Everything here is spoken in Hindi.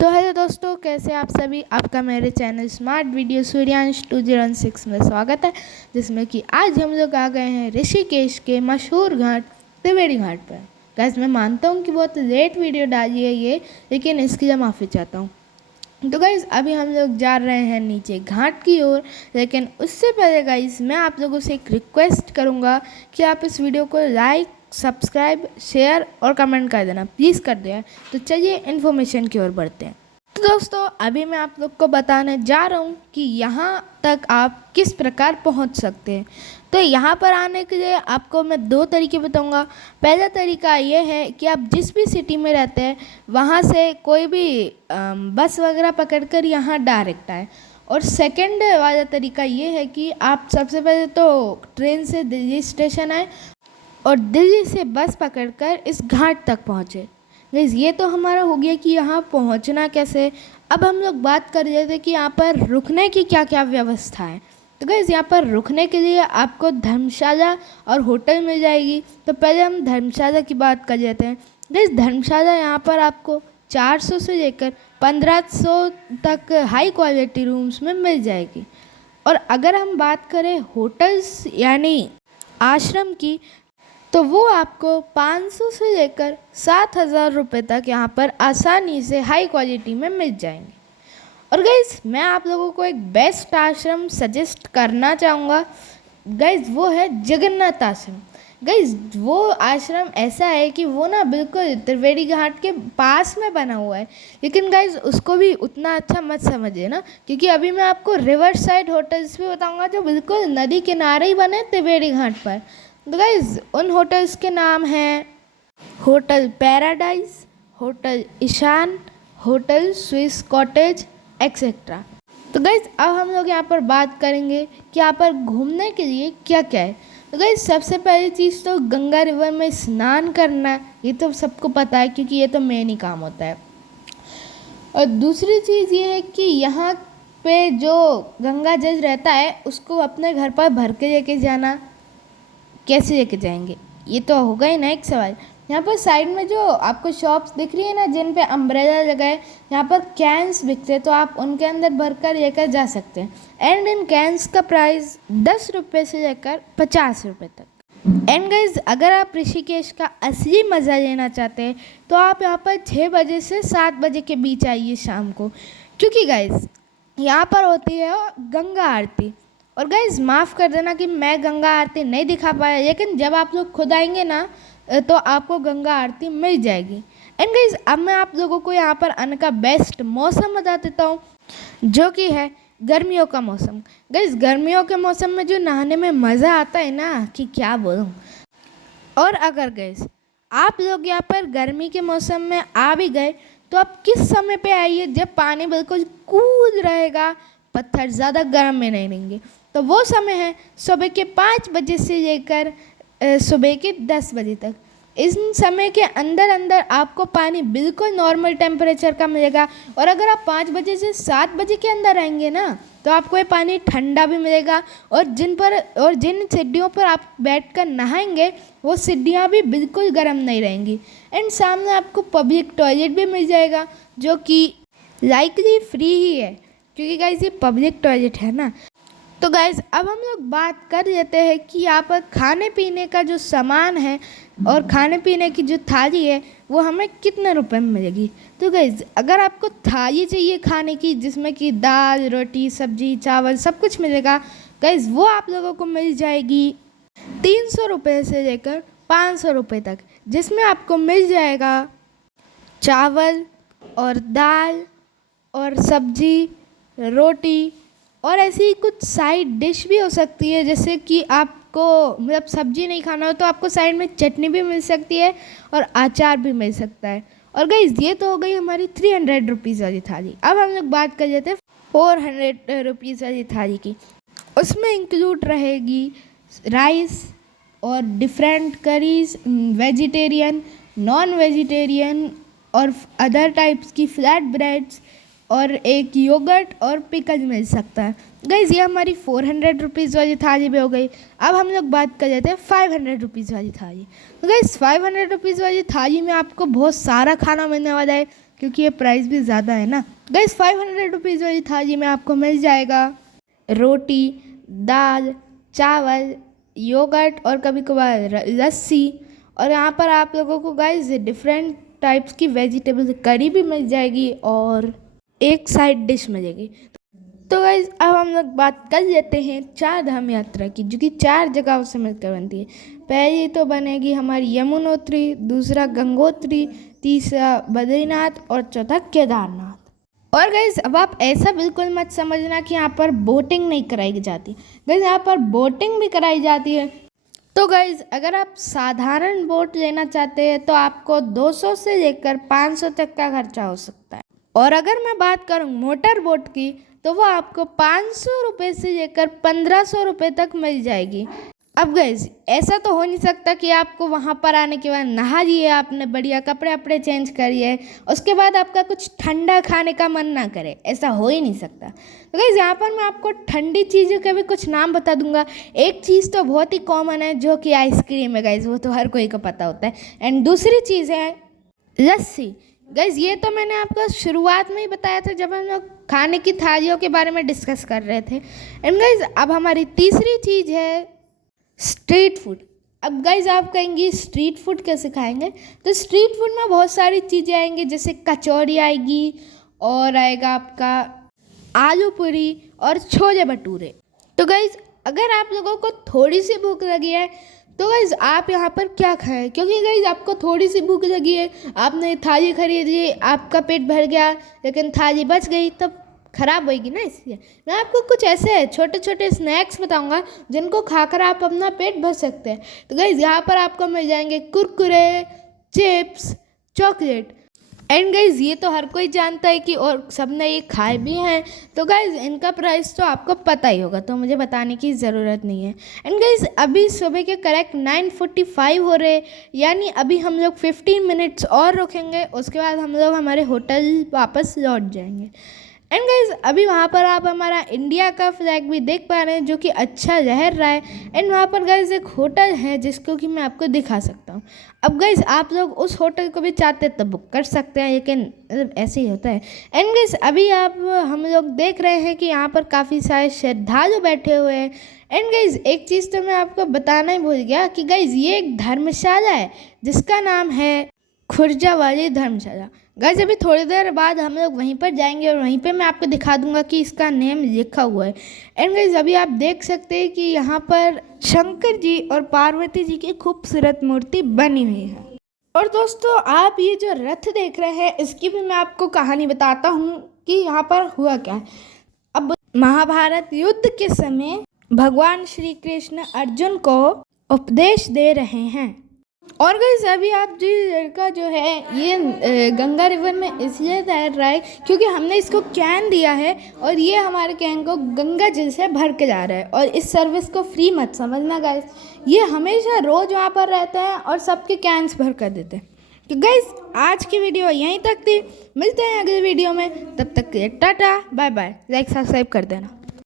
तो हेलो दोस्तों, कैसे आप सभी। आपका मेरे चैनल स्मार्ट वीडियो सूर्यांश 206 में स्वागत है, जिसमें कि आज हम लोग आ गए हैं ऋषिकेश के मशहूर घाट त्रिवेणी घाट पर। गैस मैं मानता हूँ कि बहुत लेट वीडियो डाली है ये, लेकिन इसके लिए माफ़ी चाहता हूँ। तो गाइज़ अभी हम लोग जा रहे हैं नीचे घाट की ओर, लेकिन उससे पहले गाइज़ मैं आप लोगों से एक रिक्वेस्ट करूँगा कि आप इस वीडियो को लाइक, सब्सक्राइब, शेयर और कमेंट कर देना, प्लीज़ कर दें। तो चलिए इन्फॉर्मेशन की ओर बढ़ते हैं। तो दोस्तों अभी मैं आप लोग को बताने जा रहा हूँ कि यहाँ तक आप किस प्रकार पहुँच सकते हैं। तो यहाँ पर आने के लिए आपको मैं दो तरीके बताऊँगा। पहला तरीका ये है कि आप जिस भी सिटी में रहते हैं वहाँ से कोई भी बस वगैरह पकड़कर यहाँ डायरेक्ट आए। और सेकंड वाला तरीका ये है कि आप सबसे पहले तो ट्रेन से दिल्ली स्टेशन आए और दिल्ली से बस पकड़कर इस घाट तक पहुँचे। गाइस ये तो हमारा हो गया कि यहाँ पहुँचना कैसे। अब हम लोग बात कर रहे थे कि यहाँ पर रुकने की क्या क्या व्यवस्था है। तो गाइस यहाँ पर रुकने के लिए आपको धर्मशाला और होटल मिल जाएगी। तो पहले हम धर्मशाला की बात कर लेते हैं। गाइस धर्मशाला यहाँ पर आपको 400 से लेकर 1500 तक हाई क्वालिटी रूम्स में मिल जाएगी। और अगर हम बात करें होटल्स यानी आश्रम की, तो वो आपको 500 से लेकर 7,000 रुपये तक यहाँ पर आसानी से हाई क्वालिटी में मिल जाएंगे। और गाइज़ मैं आप लोगों को एक बेस्ट आश्रम सजेस्ट करना चाहूँगा। गाइज़ वो है जगन्नाथ आश्रम। गाइज़ वो आश्रम ऐसा है कि वो ना बिल्कुल त्रिवेणी घाट के पास में बना हुआ है, लेकिन गाइज़ उसको भी उतना अच्छा मत समझिए ना, क्योंकि अभी मैं आपको रिवर साइड होटल्स भी बताऊँगा जो बिल्कुल नदी किनारे ही बने त्रिवेणी घाट पर। तो गाइज़ उन होटल्स के नाम हैं hotel paradise, hotel Ishan, hotel Swiss cottage etcetera. तो गाइज़ अब हम लोग यहाँ पर बात करेंगे कि यहाँ पर घूमने के लिए क्या क्या है। तो गाइज़ सबसे पहली चीज़ तो गंगा रिवर में स्नान करना, ये तो सबको पता है क्योंकि ये तो मेन ही काम होता है। और दूसरी चीज़ ये है कि यहाँ पे जो गंगा जल रहता है उसको अपने घर पर भर के लेके जाना। कैसे लेके जाएंगे, ये तो होगा ही ना एक सवाल। यहाँ पर साइड में जो आपको शॉप्स दिख रही है ना, जिन पे अम्ब्रेला लगा है, यहाँ पर कैंस बिकते हैं, तो आप उनके अंदर भरकर लेकर जा सकते हैं। एंड इन कैंस का प्राइस 10 रुपये से लेकर 50 रुपये तक। एंड गाइज अगर आप ऋषिकेश का असली मज़ा लेना चाहते हैं तो आप यहाँ पर 6 बजे से 7 बजे के बीच आइए शाम को, क्योंकि गाइज यहाँ पर होती है गंगा आरती। और गाइज़ माफ़ कर देना कि मैं गंगा आरती नहीं दिखा पाया, लेकिन जब आप लोग खुद आएंगे ना तो आपको गंगा आरती मिल जाएगी। एंड गाइज़ अब मैं आप लोगों को यहाँ पर आने का बेस्ट मौसम बता देता हूँ, जो कि है गर्मियों का मौसम। गाइज़ गर्मियों के मौसम में जो नहाने में मज़ा आता है ना कि क्या बोलूँ। और अगर गाइज़ आप लोग यहाँ पर गर्मी के मौसम में आ भी गए तो आप किस समय पे आइए जब पानी बिल्कुल कूल रहेगा, पत्थर ज़्यादा गर्म में नहीं रहेंगे। तो वो समय है सुबह के 5 बजे से लेकर सुबह के 10 बजे तक। इस समय के अंदर अंदर आपको पानी बिल्कुल नॉर्मल टेम्परेचर का मिलेगा। और अगर आप 5 बजे से 7 बजे के अंदर आएंगे ना तो आपको ये पानी ठंडा भी मिलेगा। और जिन सीढ़ियों पर आप बैठकर नहाएंगे वो सीढ़ियाँ भी बिल्कुल गर्म नहीं रहेंगी। एंड सामने आपको पब्लिक टॉयलेट भी मिल जाएगा, जो कि लाइकली फ्री ही है, क्योंकि गाइस ये पब्लिक टॉयलेट है ना। तो गाइज़ अब हम लोग बात कर लेते हैं कि यहाँ पर खाने पीने का जो सामान है और खाने पीने की जो थाली है वो हमें कितने रुपए में मिलेगी। तो गाइज़ अगर आपको थाली चाहिए खाने की, जिसमें कि दाल, रोटी, सब्जी, चावल सब कुछ मिलेगा, गाइज़ वो आप लोगों को मिल जाएगी 300 रुपये से लेकर 500 रुपये तक, जिसमें आपको मिल जाएगा चावल और दाल और सब्जी, रोटी और ऐसी ही कुछ साइड डिश भी हो सकती है। जैसे कि आपको मतलब सब्जी नहीं खाना हो तो आपको साइड में चटनी भी मिल सकती है और अचार भी मिल सकता है। और गाइस ये तो हो गई हमारी 300 रुपीज़ वाली थाली। अब हम लोग बात कर लेते हैं 400 रुपीज़ वाली थाली की। उसमें इंक्लूड रहेगी राइस और different curries, vegetarian, non vegetarian और अदर टाइप्स की फ्लैट ब्रेड्स और एक योगर्ट और पिकल मिल सकता है। गाइज़ ये हमारी 400 रुपीज़ वाली थाली भी हो गई। अब हम लोग बात कर लेते हैं 500 रुपीज़ वाली थाली। तो गाइज़ 500 रुपीज़ वाली थाली में आपको बहुत सारा खाना मिलने वाला है, क्योंकि ये प्राइस भी ज़्यादा है ना। गाइस 500 रुपीज़ वाली थाली में आपको मिल जाएगा रोटी, दाल, चावल, योगर्ट और कभी कभार लस्सी। और यहाँ पर आप लोगों को गाइस डिफरेंट टाइप्स की वेजिटेबल्स करी भी मिल जाएगी और एक साइड डिश मिलेगी। तो गाइस अब हम लोग बात कर लेते हैं चार धाम यात्रा की, जो कि 4 जगहों से मिलकर बनती है। पहली तो बनेगी हमारी यमुनोत्री, दूसरा गंगोत्री, तीसरा बद्रीनाथ और चौथा केदारनाथ। और गाइस अब आप ऐसा बिल्कुल मत समझना कि यहाँ पर बोटिंग नहीं कराई जाती। गाइस यहाँ पर बोटिंग भी कराई जाती है। तो गाइस अगर आप साधारण बोट लेना चाहते हैं तो आपको 200 से लेकर 500 तक का खर्चा हो सकता है। और अगर मैं बात करूँ मोटर बोट की तो वो आपको 500 रुपये से लेकर 1500 रुपये तक मिल जाएगी। अब गाइस ऐसा तो हो नहीं सकता कि आपको वहाँ पर आने के बाद नहा लिए, आपने बढ़िया कपड़े वपड़े चेंज करिए, उसके बाद आपका कुछ ठंडा खाने का मन ना करे, ऐसा हो ही नहीं सकता। तो गाइस यहाँ पर मैं आपको ठंडी चीज़ों के भी कुछ नाम बता दूंगा। एक चीज़ तो बहुत ही कॉमन है जो कि आइसक्रीम है गाइस, वो तो हर कोई को पता होता है। एंड दूसरी चीज़ है लस्सी। गाइस ये तो मैंने आपको शुरुआत में ही बताया था जब हम लोग खाने की थालियों के बारे में डिस्कस कर रहे थे। एंड गाइस अब हमारी तीसरी चीज़ है स्ट्रीट फूड। अब गाइस आप कहेंगे स्ट्रीट फूड कैसे खाएंगे, तो स्ट्रीट फूड में बहुत सारी चीज़ें आएंगी, जैसे कचौड़ी आएगी और आएगा आपका आलू पूरी और छोले भटूरे। तो गाइस अगर आप लोगों को थोड़ी सी भूख लगी है तो गाइस आप यहाँ पर क्या खाएं, क्योंकि गाइस आपको थोड़ी सी भूख लगी है, आपने थाली खरीद ली, आपका पेट भर गया लेकिन थाली बच गई तब खराब होएगी ना। इसलिए मैं आपको कुछ ऐसे छोटे छोटे स्नैक्स बताऊंगा जिनको खाकर आप अपना पेट भर सकते हैं। तो गाइस यहाँ पर आपको मिल जाएंगे Kurkure, chips, chocolate. And guys ये तो हर कोई जानता है कि और सबने ये खाए भी हैं। तो गाइज इनका प्राइस तो आपको पता ही होगा, तो मुझे बताने की ज़रूरत नहीं है। एंड गाइज अभी सुबह के करेक्ट 9:45 हो रहे, यानी अभी हम लोग 15 मिनट्स और रुकेंगे, उसके बाद हम लोग हमारे होटल वापस लौट जाएंगे। एंड गाइज अभी वहाँ पर आप हमारा इंडिया का फ्लैग भी देख पा रहे हैं जो कि अच्छा लहर रहा है। एंड वहाँ पर गाइज एक होटल है जिसको कि मैं आपको दिखा सकता हूँ। अब गाइज आप लोग उस होटल को भी चाहते तो बुक कर सकते हैं, लेकिन ऐसे ही होता है। एंड गाइज अभी हम लोग देख रहे हैं कि यहाँ पर काफ़ी सारे श्रद्धालु बैठे हुए हैं। एंड गाइज एक चीज़ तो मैं आपको बताना ही भूल गया कि गाइज ये एक धर्मशाला है जिसका नाम है खुर्जा वाली धर्मशाला। गाइस अभी थोड़ी देर बाद हम लोग वहीं पर जाएंगे और वहीं पे मैं आपको दिखा दूंगा कि इसका नेम लिखा हुआ है। एंड गाइस अभी आप देख सकते हैं कि यहाँ पर शंकर जी और पार्वती जी की खूबसूरत मूर्ति बनी हुई है। और दोस्तों आप ये जो रथ देख रहे हैं इसकी भी मैं आपको कहानी बताता हूँ कि यहाँ पर हुआ क्या है। अब महाभारत युद्ध के समय भगवान श्री कृष्ण अर्जुन को उपदेश दे रहे हैं। और गाइस अभी आप जी लड़का जो है ये गंगा रिवर में इसलिए तैर रहा है क्योंकि हमने इसको कैन दिया है और ये हमारे कैन को गंगा जल से भर के जा रहा है। और इस सर्विस को फ्री मत समझना गाइस, ये हमेशा रोज़ वहाँ पर रहते हैं और सबके कैंस भर कर देते हैं। तो गाइस आज की वीडियो यहीं तक थी, मिलते हैं अगले वीडियो में, तब तक के लिए tata bye bye. Like subscribe कर देना।